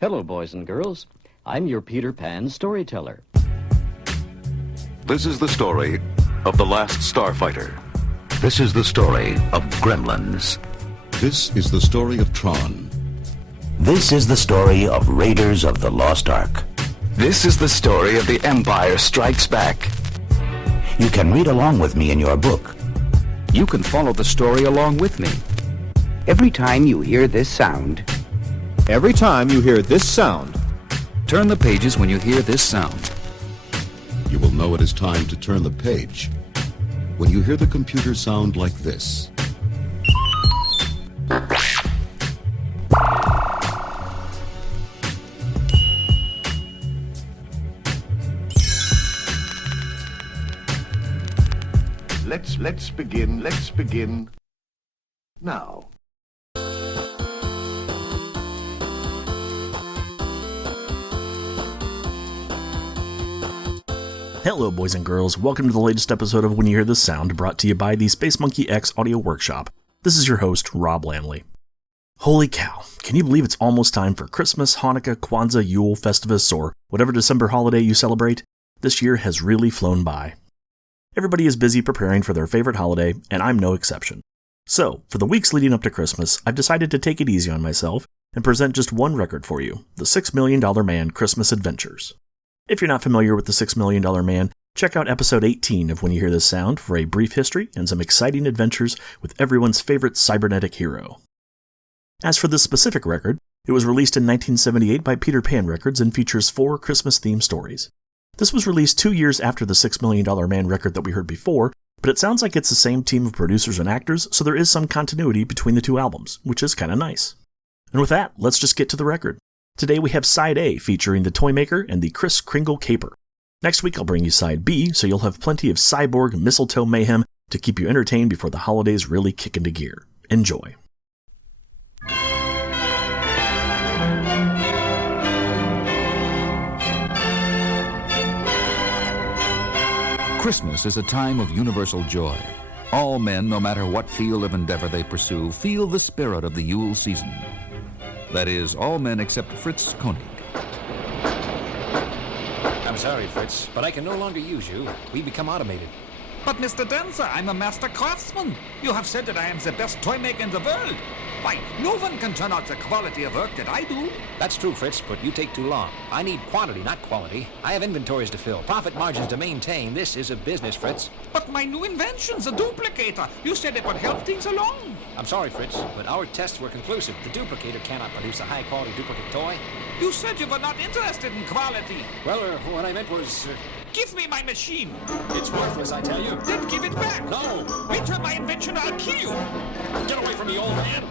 Hello, boys and girls. I'm your Peter Pan storyteller. This is the story of The Last Starfighter. This is the story of Gremlins. This is the story of Tron. This is the story of Raiders of the Lost Ark. This is the story of The Empire Strikes Back. You can read along with me in your book. You can follow the story along with me. Every time you hear this sound, Turn the pages when you hear this sound. You will know it is time to turn the page when you hear the computer sound like this. Let's begin now. Hello, boys and girls. Welcome to the latest episode of When You Hear This Sound, brought to you by the Space Monkey X Audio Workshop. This is your host, Rob Lamley. Holy cow, can you believe it's almost time for Christmas, Hanukkah, Kwanzaa, Yule, Festivus, or whatever December holiday you celebrate? This year has really flown by. Everybody is busy preparing for their favorite holiday, and I'm no exception. So, for the weeks leading up to Christmas, I've decided to take it easy on myself and present just one record for you, the $6 Million Man Christmas Adventures. If you're not familiar with the $6 Million Man, check out episode 18 of When You Hear This Sound for a brief history and some exciting adventures with everyone's favorite cybernetic hero. As for this specific record, it was released in 1978 by Peter Pan Records and features 4 Christmas-themed stories. This was released 2 years after the $6 Million Man record that we heard before, but it sounds like it's the same team of producers and actors, so there is some continuity between the two albums, which is kinda nice. And with that, let's just get to the record. Today we have Side A featuring the Toymaker and the Kris Kringle Caper. Next week I'll bring you Side B, so you'll have plenty of cyborg mistletoe mayhem to keep you entertained before the holidays really kick into gear. Enjoy. Christmas is a time of universal joy. All men, no matter what field of endeavor they pursue, feel the spirit of the Yule season. That is, all men except Fritz Koenig. I'm sorry, Fritz, but I can no longer use you. We become automated. But Mr. Dancer, I'm a master craftsman. You have said that I am the best toy maker in the world. Why, no one can turn out the quality of work that I do. That's true, Fritz, but you take too long. I need quantity, not quality. I have inventories to fill, profit margins to maintain. This is a business, Fritz. But my new invention, the duplicator, you said it would help things along. I'm sorry, Fritz, but our tests were conclusive. The duplicator cannot produce a high-quality duplicate toy. You said you were not interested in quality. Well, what I meant was... Give me my machine. It's worthless, I tell you. Then give it back. No. Return my invention, I'll kill you. Get away from me, old man.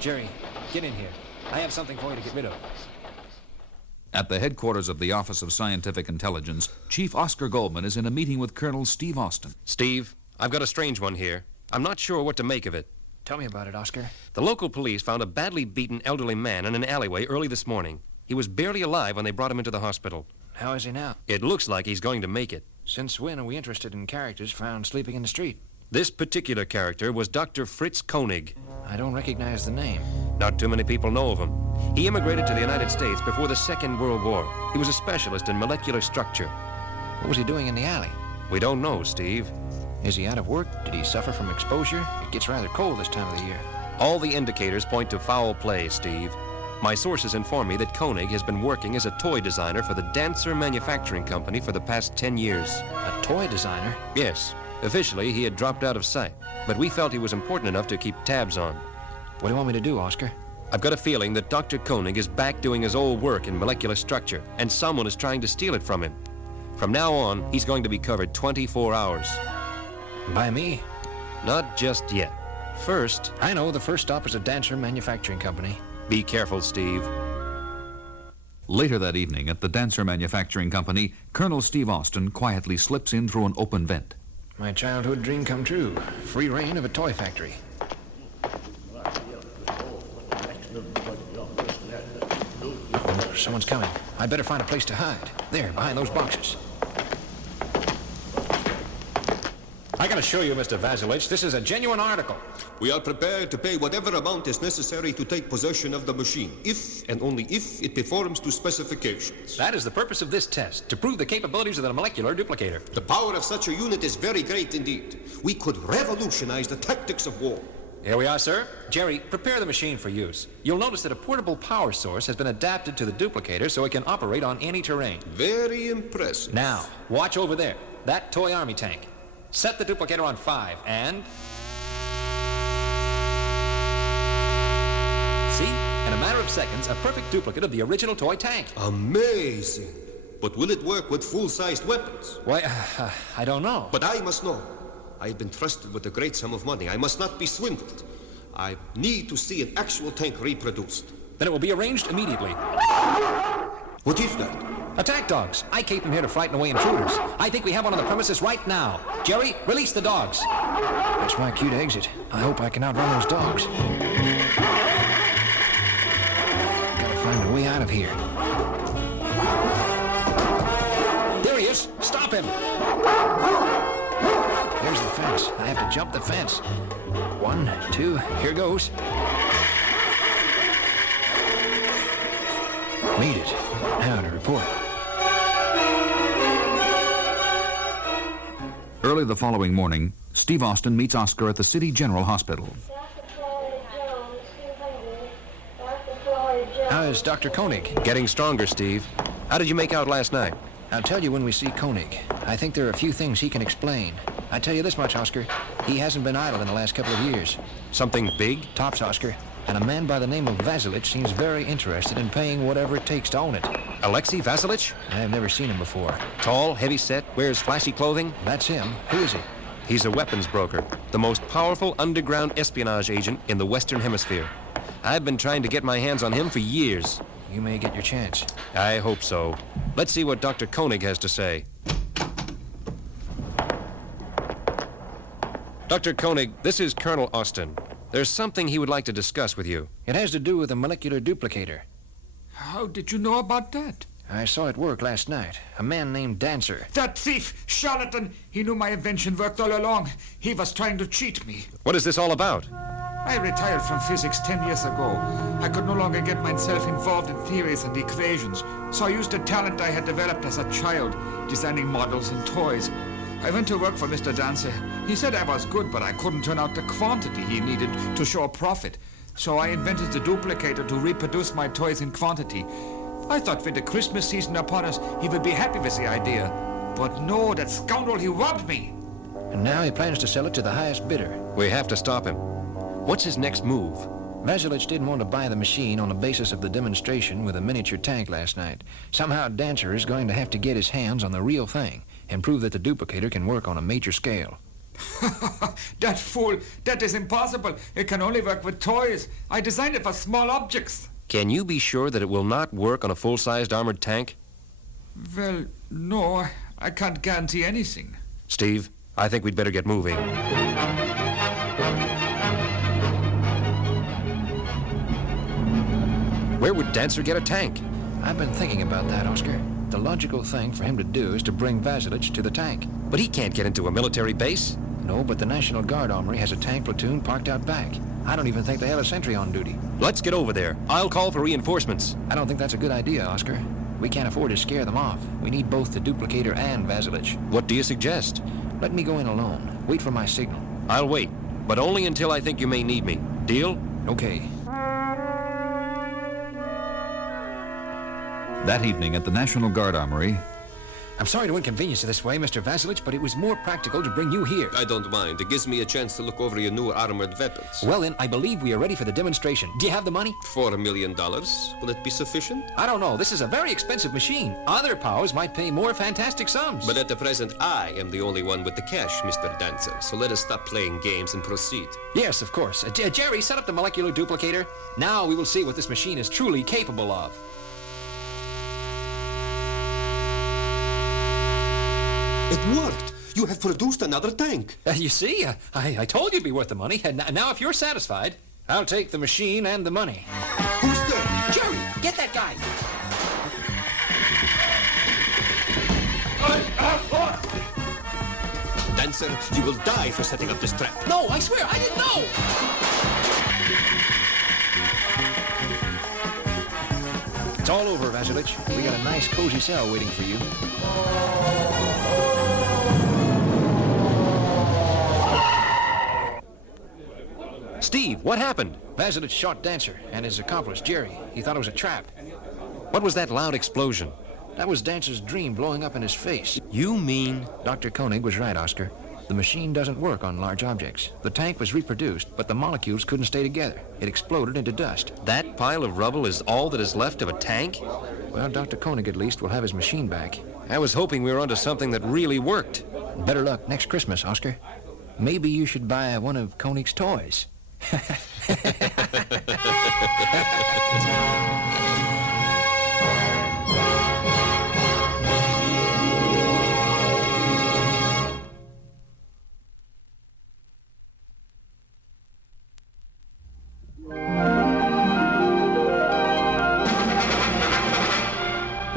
Jerry, get in here. I have something for you to get rid of. At the headquarters of the Office of Scientific Intelligence, Chief Oscar Goldman is in a meeting with Colonel Steve Austin. Steve, I've got a strange one here. I'm not sure what to make of it. Tell me about it, Oscar. The local police found a badly beaten elderly man in an alleyway early this morning. He was barely alive when they brought him into the hospital. How is he now? It looks like he's going to make it. Since when are we interested in characters found sleeping in the street? This particular character was Dr. Fritz Koenig. I don't recognize the name. Not too many people know of him. He immigrated to the United States before the Second World War. He was a specialist in molecular structure. What was he doing in the alley? We don't know, Steve. Is he out of work? Did he suffer from exposure? It gets rather cold this time of the year. All the indicators point to foul play, Steve. My sources inform me that Koenig has been working as a toy designer for the Dancer Manufacturing Company for the past 10 years. A toy designer? Yes. Officially, he had dropped out of sight, but we felt he was important enough to keep tabs on. What do you want me to do, Oscar? I've got a feeling that Dr. Koenig is back doing his old work in molecular structure, and someone is trying to steal it from him. From now on, he's going to be covered 24 hours. By me? Not just yet. First... I know, the first stop is a Dancer Manufacturing Company. Be careful, Steve. Later that evening at the Dancer Manufacturing Company, Colonel Steve Austin quietly slips in through an open vent. My childhood dream come true. Free reign of a toy factory. Oh, someone's coming. I'd better find a place to hide. There, behind those boxes. I gotta show you, Mr. Vasilich, this is a genuine article. We are prepared to pay whatever amount is necessary to take possession of the machine, if and only if it performs to specifications. That is the purpose of this test, to prove the capabilities of the molecular duplicator. The power of such a unit is very great indeed. We could revolutionize the tactics of war. Here we are, sir. Jerry, prepare the machine for use. You'll notice that a portable power source has been adapted to the duplicator so it can operate on any terrain. Very impressive. Now, watch over there. That toy army tank. Set the duplicator on 5 and... See? In a matter of seconds, a perfect duplicate of the original toy tank. Amazing. But will it work with full-sized weapons? Why, I don't know. But I must know. I have been trusted with a great sum of money. I must not be swindled. I need to see an actual tank reproduced. Then it will be arranged immediately. What is that? Attack dogs. I keep them here to frighten away intruders. I think we have one on the premises right now. Jerry, release the dogs. That's my cue to exit. I hope I can outrun those dogs. Gotta find a way out of here. There he is. Stop him. There's the fence. I have to jump the fence. 1, 2, here goes. Made it. Now to report. Early the following morning, Steve Austin meets Oscar at the City General Hospital. How is Dr. Koenig? Getting stronger, Steve. How did you make out last night? I'll tell you when we see Koenig. I think there are a few things he can explain. I tell you this much, Oscar. He hasn't been idle in the last couple of years. Something big? Tops, Oscar. And a man by the name of Vasilich seems very interested in paying whatever it takes to own it. Alexei Vasilich? I have never seen him before. Tall, heavy-set, wears flashy clothing? That's him. Who is he? He's a weapons broker, the most powerful underground espionage agent in the Western Hemisphere. I've been trying to get my hands on him for years. You may get your chance. I hope so. Let's see what Dr. Koenig has to say. Dr. Koenig, this is Colonel Austin. There's something he would like to discuss with you. It has to do with a molecular duplicator. How did you know about that? I saw it work last night. A man named Dancer. That thief, charlatan, he knew my invention worked all along. He was trying to cheat me. What is this all about? I retired from physics 10 years ago. I could no longer get myself involved in theories and equations, so I used the talent I had developed as a child, designing models and toys. I went to work for Mr. Dancer. He said I was good, but I couldn't turn out the quantity he needed to show a profit. So I invented the duplicator to reproduce my toys in quantity. I thought with the Christmas season upon us, he would be happy with the idea. But no, that scoundrel, he robbed me. And now he plans to sell it to the highest bidder. We have to stop him. What's his next move? Vasilich didn't want to buy the machine on the basis of the demonstration with a miniature tank last night. Somehow Dancer is going to have to get his hands on the real thing and prove that the duplicator can work on a major scale. That fool, that is impossible. It can only work with toys. I designed it for small objects. Can you be sure that it will not work on a full-sized armored tank? Well, no, I can't guarantee anything. Steve, I think we'd better get moving. Where would Dancer get a tank? I've been thinking about that, Oscar. The logical thing for him to do is to bring Vasilich to the tank. But he can't get into a military base. No, but the National Guard Armory has a tank platoon parked out back. I don't even think they have a sentry on duty. Let's get over there. I'll call for reinforcements. I don't think that's a good idea, Oscar. We can't afford to scare them off. We need both the duplicator and Vasilich. What do you suggest? Let me go in alone. Wait for my signal. I'll wait, but only until I think you may need me. Deal? Okay. That evening at the National Guard Armory, I'm sorry to inconvenience you this way, Mr. Vasilich, but it was more practical to bring you here. I don't mind. It gives me a chance to look over your new armored weapons. Well, then, I believe we are ready for the demonstration. Do you have the money? $4 million. Will it be sufficient? I don't know. This is a very expensive machine. Other powers might pay more fantastic sums. But at the present, I am the only one with the cash, Mr. Dancer. So let us stop playing games and proceed. Yes, of course. Jerry, set up the molecular duplicator. Now we will see what this machine is truly capable of. It worked! You have produced another tank! You see, I told you it'd be worth the money. And now if you're satisfied, I'll take the machine and the money. Who's there? Jerry, get that guy! Dancer, you will die for setting up this trap. No, I swear, I didn't know! It's all over, Vasilich. We got a nice, cozy cell waiting for you. Steve, what happened? Vasilich shot Dancer and his accomplice, Jerry. He thought it was a trap. What was that loud explosion? That was Dancer's dream blowing up in his face. You mean... Dr. Koenig was right, Oscar. The machine doesn't work on large objects. The tank was reproduced, but the molecules couldn't stay together. It exploded into dust. That pile of rubble is all that is left of a tank? Well, Dr. Koenig at least will have his machine back. I was hoping we were onto something that really worked. Better luck next Christmas, Oscar. Maybe you should buy one of Koenig's toys.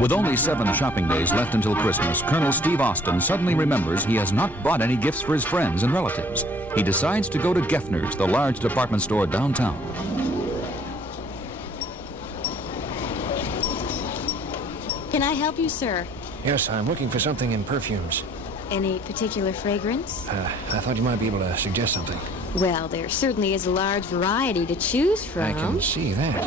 With only 7 shopping days left until Christmas, Colonel Steve Austin suddenly remembers he has not bought any gifts for his friends and relatives. He decides to go to Geffner's, the large department store downtown. Can I help you, sir? Yes, I'm looking for something in perfumes. Any particular fragrance? I thought you might be able to suggest something. Well, there certainly is a large variety to choose from. I can see that.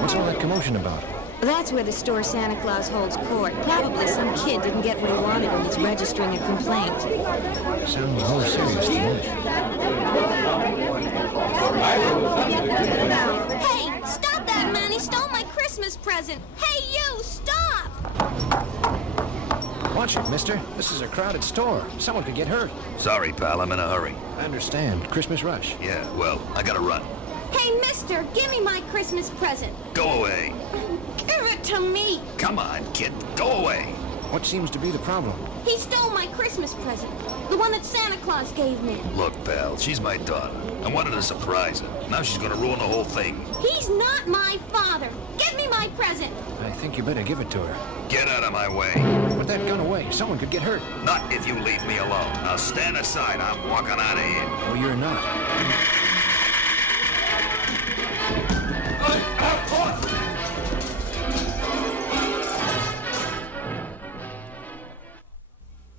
What's all that commotion about? That's where the store Santa Claus holds court. Probably some kid didn't get what he wanted and is registering a complaint. Sounds more serious to me. Hey, stop that man! He stole my Christmas present! Hey, you, stop! Watch it, mister. This is a crowded store. Someone could get hurt. Sorry, pal, I'm in a hurry. I understand. Christmas rush. Yeah, well, I gotta run. Hey, mister, give me my Christmas present. Go away. Give it to me. Come on, kid, go away. What seems to be the problem? He stole my Christmas present. The one that Santa Claus gave me. Look, pal, she's my daughter. I wanted to surprise her. Now she's gonna ruin the whole thing. He's not my father. Give me my present. I think you better give it to her. Get out of my way. Put that gun away. Someone could get hurt. Not if you leave me alone. Now stand aside. I'm walking out of here. Well, you're not.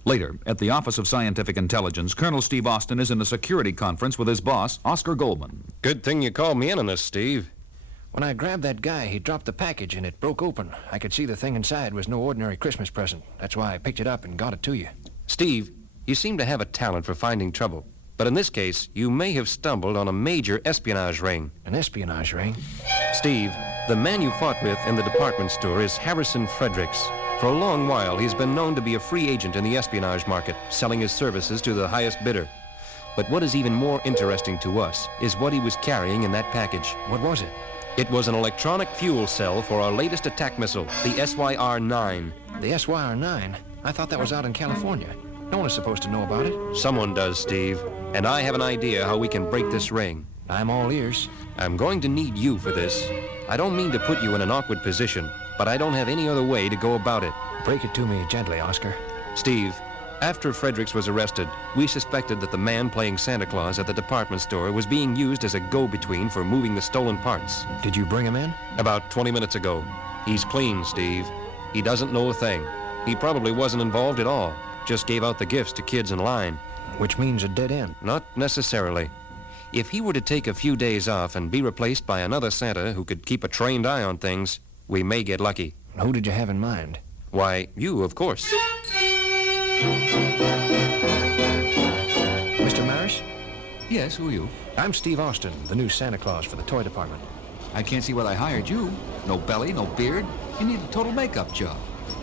Later, at the Office of Scientific Intelligence, Colonel Steve Austin is in a security conference with his boss, Oscar Goldman. Good thing you called me in on this, Steve. When I grabbed that guy, he dropped the package and it broke open. I could see the thing inside was no ordinary Christmas present. That's why I picked it up and got it to you. Steve, you seem to have a talent for finding trouble. But in this case, you may have stumbled on a major espionage ring. An espionage ring? Steve, the man you fought with in the department store is Harrison Fredericks. For a long while, he's been known to be a free agent in the espionage market, selling his services to the highest bidder. But what is even more interesting to us is what he was carrying in that package. What was it? It was an electronic fuel cell for our latest attack missile, the SYR-9. The SYR-9? I thought that was out in California. No one is supposed to know about it. Someone does, Steve. And I have an idea how we can break this ring. I'm all ears. I'm going to need you for this. I don't mean to put you in an awkward position, but I don't have any other way to go about it. Break it to me gently, Oscar. Steve, after Fredericks was arrested, we suspected that the man playing Santa Claus at the department store was being used as a go-between for moving the stolen parts. Did you bring him in? About 20 minutes ago. He's clean, Steve. He doesn't know a thing. He probably wasn't involved at all. Just gave out the gifts to kids in line. Which means a dead end. Not necessarily. If he were to take a few days off and be replaced by another Santa who could keep a trained eye on things, we may get lucky. Who did you have in mind? Why, you, of course. Mr. Maris? Yes, who are you? I'm Steve Austin, the new Santa Claus for the toy department. I can't see what I hired you. No belly, no beard. You need a total makeup job.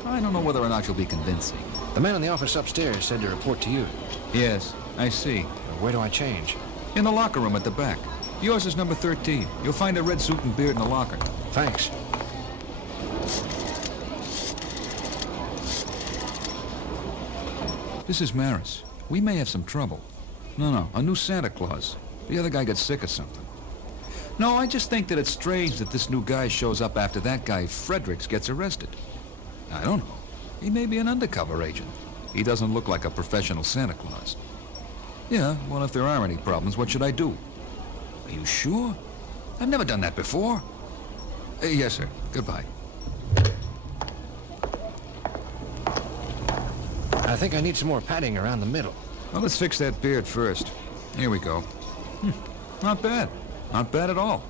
I don't know whether or not you'll be convincing. The man in the office upstairs said to report to you. Yes, I see. Where do I change? In the locker room at the back. Yours is number 13. You'll find a red suit and beard in the locker. Thanks. This is Maris. We may have some trouble. No, a new Santa Claus. The other guy got sick or something. No, I just think that it's strange that this new guy shows up after that guy, Fredericks, gets arrested. I don't know. He may be an undercover agent. He doesn't look like a professional Santa Claus. Yeah, well, if there are any problems, what should I do? Are you sure? I've never done that before. Yes, sir. Goodbye. I think I need some more padding around the middle. Well, let's fix that beard first. Here we go. Not bad. Not bad at all.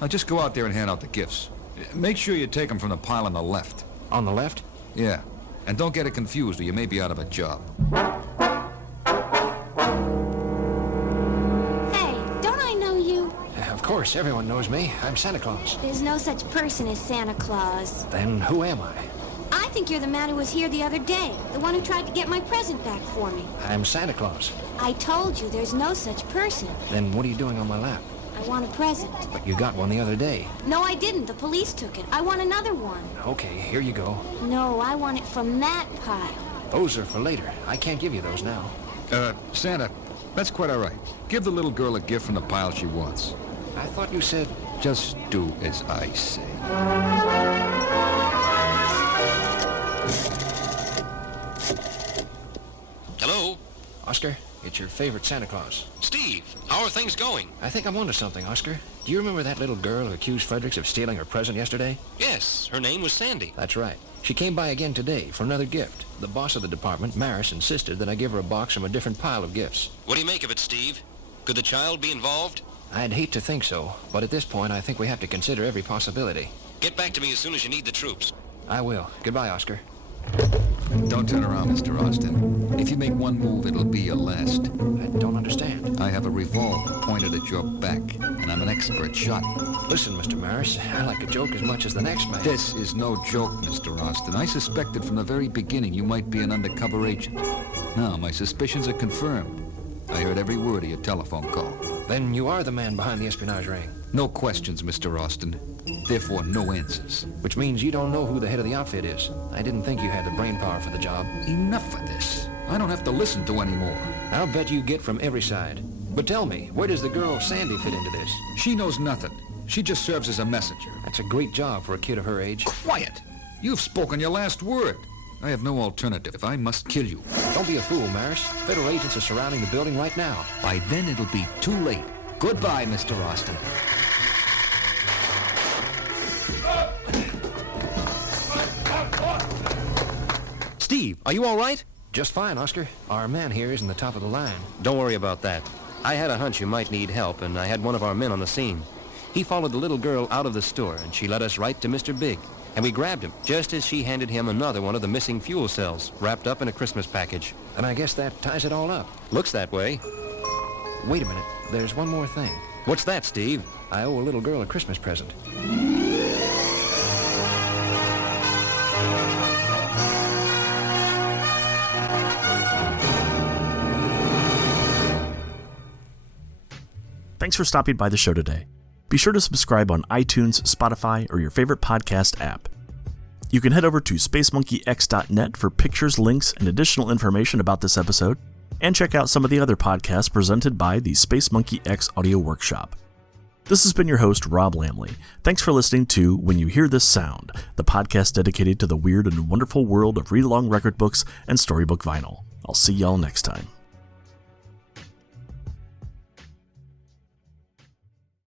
Now just go out there and hand out the gifts. Make sure you take them from the pile on the left. On the left? Yeah. And don't get it confused or you may be out of a job. Hey, don't I know you? Of course, everyone knows me. I'm Santa Claus. There's no such person as Santa Claus. Then who am I? I think you're the man who was here the other day, the one who tried to get my present back for me. I'm Santa Claus. I told you there's no such person. Then what are you doing on my lap? I want a present. But you got one the other day. No, I didn't. The police took it. I want another one. Okay, here you go. No, I want it from that pile. Those are for later. I can't give you those now. Santa, that's quite all right. Give the little girl a gift from the pile she wants. I thought you said... Just do as I say. Hello? Oscar, it's your favorite Santa Claus. Steve, how are things going? I think I'm onto something, Oscar. Do you remember that little girl who accused Fredericks of stealing her present yesterday? Yes, her name was Sandy. That's right. She came by again today for another gift. The boss of the department, Maris, insisted that I give her a box from a different pile of gifts. What do you make of it, Steve? Could the child be involved? I'd hate to think so, but at this point I think we have to consider every possibility. Get back to me as soon as you need the troops. I will. Goodbye, Oscar. Don't turn around, Mr. Austin. If you make one move, it'll be your last. I don't understand. I have a revolver pointed at your back, and I'm an expert shot. Listen, Mr. Maris, I like a joke as much as the next man. This is no joke, Mr. Austin. I suspected from the very beginning you might be an undercover agent. Now, my suspicions are confirmed. I heard every word of your telephone call. Then you are the man behind the espionage ring. No questions, Mr. Austin. Therefore, no answers. Which means you don't know who the head of the outfit is. I didn't think you had the brain power for the job. Enough of this. I don't have to listen to any more. I'll bet you get from every side. But tell me, where does the girl Sandy fit into this? She knows nothing. She just serves as a messenger. That's a great job for a kid of her age. Quiet! You've spoken your last word. I have no alternative. I must kill you. Don't be a fool, Maris. Federal agents are surrounding the building right now. By then, it'll be too late. Goodbye, Mr. Austin. Steve, are you all right? Just fine, Oscar. Our man here is in the top of the line. Don't worry about that. I had a hunch you might need help, and I had one of our men on the scene. He followed the little girl out of the store, and she led us right to Mr. Big. And we grabbed him, just as she handed him another one of the missing fuel cells, wrapped up in a Christmas package. And I guess that ties it all up. Looks that way. Wait a minute. There's one more thing. What's that, Steve? I owe a little girl a Christmas present. Thanks for stopping by the show today. Be sure to subscribe on iTunes, Spotify, or your favorite podcast app. You can head over to spacemonkeyx.net for pictures, links, and additional information about this episode, and check out some of the other podcasts presented by the Space Monkey X Audio Workshop. This has been your host, Rob Lamley. Thanks for listening to When You Hear This Sound, the podcast dedicated to the weird and wonderful world of read-along record books and storybook vinyl. I'll see y'all next time.